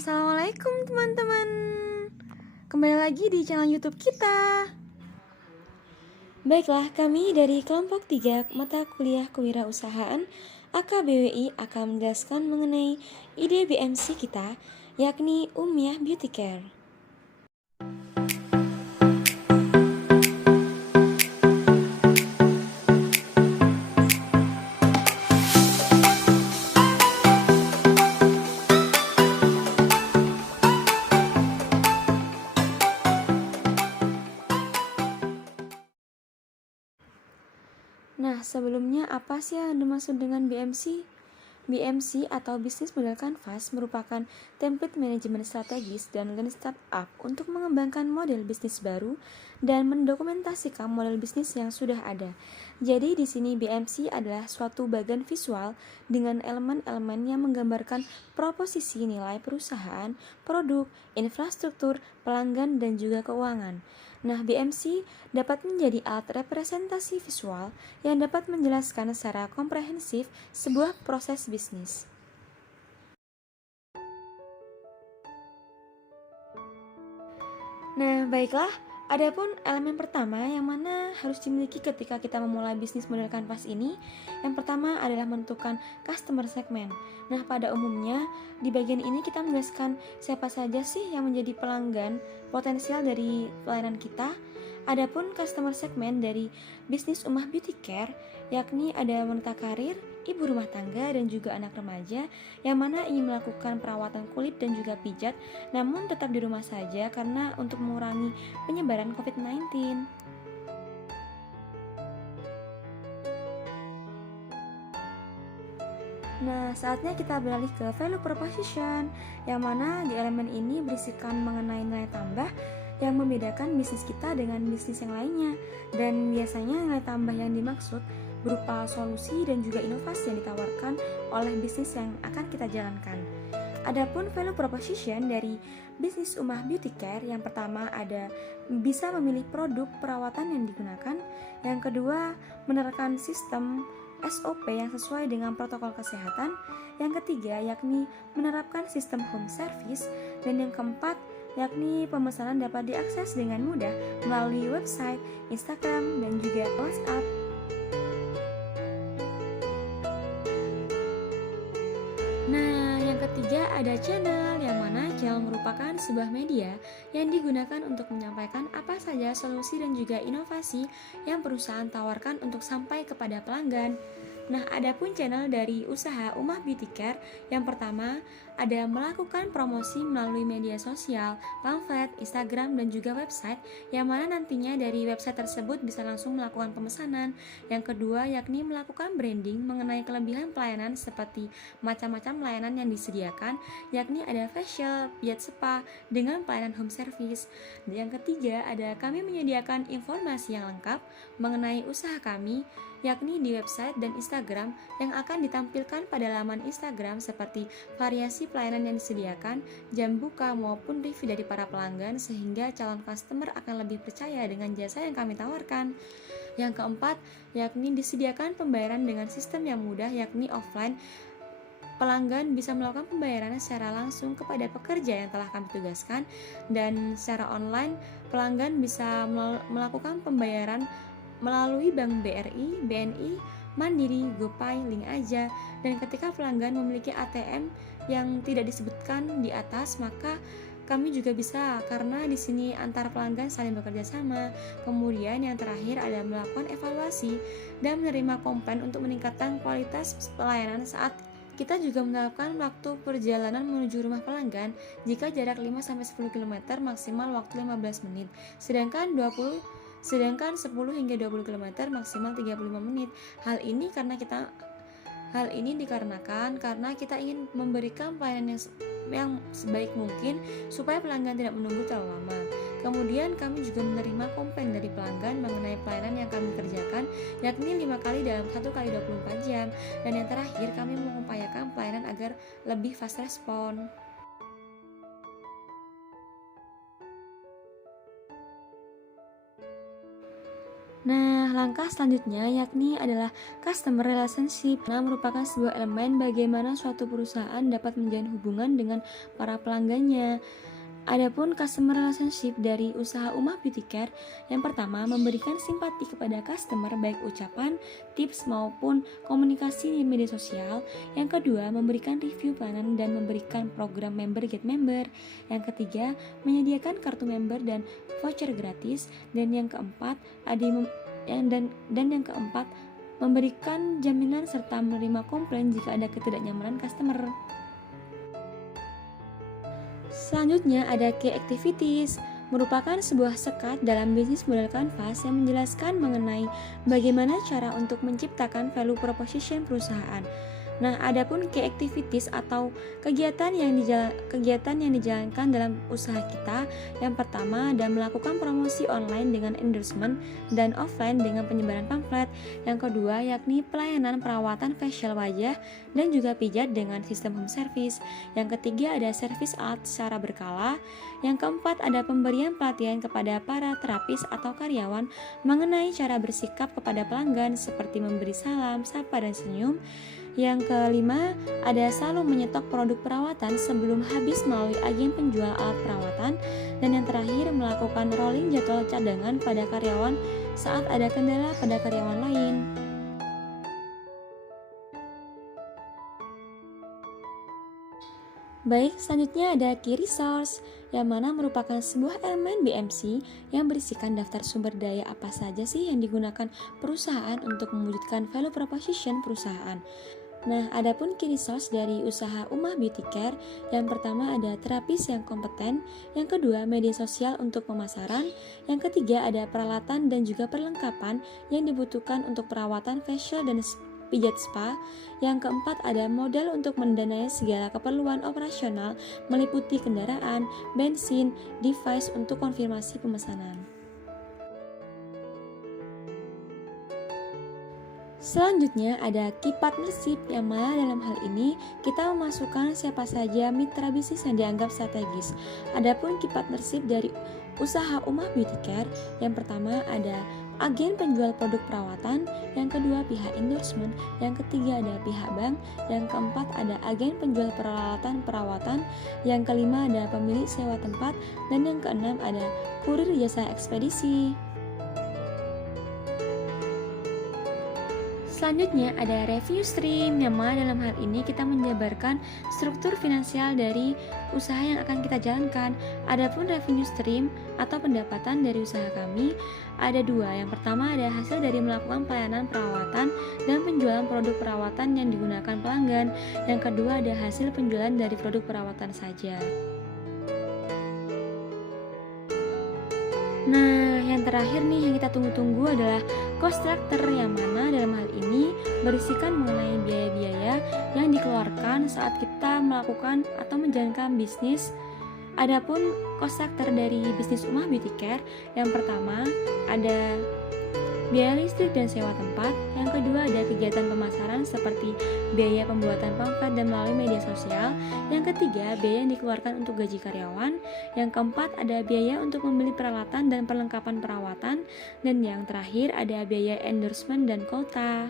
Assalamualaikum teman-teman. Kembali lagi di channel YouTube kita. Baiklah, kami dari kelompok 3 mata kuliah kewirausahaan AKBWI akan menjelaskan mengenai ide BMC kita, yakni Umyah Beauty Care. Nah, sebelumnya apa sih yang dimaksud dengan BMC? BMC atau Business Model Canvas merupakan template manajemen strategis dan lean startup untuk mengembangkan model bisnis baru dan mendokumentasikan model bisnis yang sudah ada. Jadi di sini BMC adalah suatu bagian visual dengan elemen-elemen yang menggambarkan proposisi nilai perusahaan, produk, infrastruktur, pelanggan, dan juga keuangan. Nah, BMC dapat menjadi alat representasi visual yang dapat menjelaskan secara komprehensif sebuah proses bisnis. Nah, baiklah, adapun elemen pertama yang mana harus dimiliki ketika kita memulai bisnis model kanvas ini, yang pertama adalah menentukan customer segment. Nah, pada umumnya di bagian ini kita menjelaskan siapa saja sih yang menjadi pelanggan potensial dari pelayanan kita. Adapun customer segment dari bisnis Umah Beauty Care, yakni ada wanita karir, ibu rumah tangga, dan juga anak remaja yang mana ingin melakukan perawatan kulit dan juga pijat, namun tetap di rumah saja karena untuk mengurangi penyebaran COVID-19. Nah, saatnya kita beralih ke value proposition, yang mana di elemen ini berisikan mengenai nilai tambah yang membedakan bisnis kita dengan bisnis yang lainnya. Dan biasanya nilai tambah yang dimaksud berupa solusi dan juga inovasi yang ditawarkan oleh bisnis yang akan kita jalankan. Adapun value proposition dari bisnis Umah Beauty Care, yang pertama ada bisa memilih produk perawatan yang digunakan, yang kedua menerapkan sistem SOP yang sesuai dengan protokol kesehatan, yang ketiga yakni menerapkan sistem home service, dan yang keempat yakni pemesanan dapat diakses dengan mudah melalui website, Instagram, dan juga WhatsApp. Nah, yang ketiga ada channel, yang mana channel merupakan sebuah media yang digunakan untuk menyampaikan apa saja solusi dan juga inovasi yang perusahaan tawarkan untuk sampai kepada pelanggan. Nah, adapun channel dari usaha Umah Beauty Care, yang pertama ada melakukan promosi melalui media sosial, pamflet, Instagram, dan juga website, yang mana nantinya dari website tersebut bisa langsung melakukan pemesanan. Yang kedua yakni melakukan branding mengenai kelebihan pelayanan seperti macam-macam layanan yang disediakan, yakni ada facial, pijat spa, dengan pelayanan home service. Yang ketiga ada kami menyediakan informasi yang lengkap mengenai usaha kami, yakni di website dan Instagram yang akan ditampilkan pada laman Instagram seperti variasi pelayanan yang disediakan, jam buka maupun review dari para pelanggan, sehingga calon customer akan lebih percaya dengan jasa yang kami tawarkan. Yang keempat, yakni disediakan pembayaran dengan sistem yang mudah, yakni offline. Pelanggan bisa melakukan pembayaran secara langsung kepada pekerja yang telah kami tugaskan, dan secara online pelanggan bisa melakukan pembayaran melalui Bank BRI, BNI, Mandiri, GoPay, Link Aja. Dan ketika pelanggan memiliki ATM yang tidak disebutkan di atas, maka kami juga bisa, karena di sini antar pelanggan saling bekerja sama. Kemudian yang terakhir adalah melakukan evaluasi dan menerima komplain untuk meningkatkan kualitas pelayanan saat kita juga menerapkan waktu perjalanan menuju rumah pelanggan jika jarak 5-10 km maksimal waktu 15 menit, sedangkan 10 hingga 20 km maksimal 35 menit. Hal ini dikarenakan karena kita ingin memberikan pelayanan yang sebaik mungkin supaya pelanggan tidak menunggu terlalu lama. Kemudian kami juga menerima komplain dari pelanggan mengenai pelayanan yang kami kerjakan, yakni 5 kali dalam 1 kali 24 jam. Dan yang terakhir, kami mengupayakan pelayanan agar lebih fast respon. Nah, Nah, langkah selanjutnya yakni adalah customer relationship. Nah, merupakan sebuah elemen bagaimana suatu perusahaan dapat menjalin hubungan dengan para pelanggannya. Adapun customer relationship dari usaha Umah Beauty Care, yang pertama memberikan simpati kepada customer baik ucapan, tips maupun komunikasi di media sosial. Yang kedua memberikan review pelayanan dan memberikan program member get member. Yang ketiga menyediakan kartu member dan voucher gratis. Dan yang keempat memberikan jaminan serta menerima komplain jika ada ketidaknyamanan customer. Selanjutnya ada key activities, merupakan sebuah sekat dalam bisnis model kanvas yang menjelaskan mengenai bagaimana cara untuk menciptakan value proposition perusahaan. Nah, adapun key activities atau kegiatan yang dijalankan dalam usaha kita, yang pertama ada melakukan promosi online dengan endorsement dan offline dengan penyebaran pamflet. Yang kedua yakni pelayanan perawatan facial wajah dan juga pijat dengan sistem home service. Yang ketiga ada service art secara berkala. Yang keempat ada pemberian pelatihan kepada para terapis atau karyawan mengenai cara bersikap kepada pelanggan seperti memberi salam, sapa dan senyum. Yang kelima, ada selalu menyetok produk perawatan sebelum habis melalui agen penjual alat perawatan. Dan yang terakhir, melakukan rolling jadwal cadangan pada karyawan saat ada kendala pada karyawan lain. Baik, selanjutnya ada key resource, yang mana merupakan sebuah elemen BMC yang berisikan daftar sumber daya apa saja sih yang digunakan perusahaan untuk mewujudkan value proposition perusahaan. Nah, adapun key resource dari usaha Umah Beauty Care, yang pertama ada terapis yang kompeten, yang kedua media sosial untuk pemasaran, yang ketiga ada peralatan dan juga perlengkapan yang dibutuhkan untuk perawatan facial dan pijat spa, yang keempat ada modal untuk mendanai segala keperluan operasional meliputi kendaraan, bensin, device untuk konfirmasi pemesanan. Selanjutnya ada key partnership, yang mana dalam hal ini kita memasukkan siapa saja mitra bisnis yang dianggap strategis. Adapun key partnership dari usaha Umah Beauty Care, yang pertama ada agen penjual produk perawatan, yang kedua pihak endorsement, yang ketiga ada pihak bank, yang keempat ada agen penjual peralatan perawatan, yang kelima ada pemilik sewa tempat, dan yang keenam ada kurir jasa ekspedisi. Selanjutnya ada revenue stream, yang mana dalam hal ini kita menjabarkan struktur finansial dari usaha yang akan kita jalankan. Adapun revenue stream atau pendapatan dari usaha kami ada dua. Yang pertama ada hasil dari melakukan pelayanan perawatan dan penjualan produk perawatan yang digunakan pelanggan. Yang kedua ada hasil penjualan dari produk perawatan saja. Nah, yang terakhir nih yang kita tunggu-tunggu adalah cost structure, yang mana dalam hal ini berisikan mengenai biaya-biaya yang dikeluarkan saat kita melakukan atau menjalankan bisnis. Adapun cost structure dari bisnis Umah Beauty Care, yang pertama ada biaya listrik dan sewa tempat, yang kedua ada kegiatan pemasaran seperti biaya pembuatan pamflet dan melalui media sosial, yang ketiga biaya yang dikeluarkan untuk gaji karyawan, yang keempat ada biaya untuk membeli peralatan dan perlengkapan perawatan, dan yang terakhir ada biaya endorsement dan kota.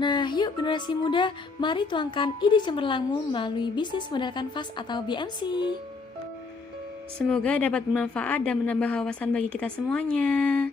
Nah, yuk generasi muda, mari tuangkan ide cemerlangmu melalui bisnis model kanvas atau BMC. Semoga dapat bermanfaat dan menambah wawasan bagi kita semuanya.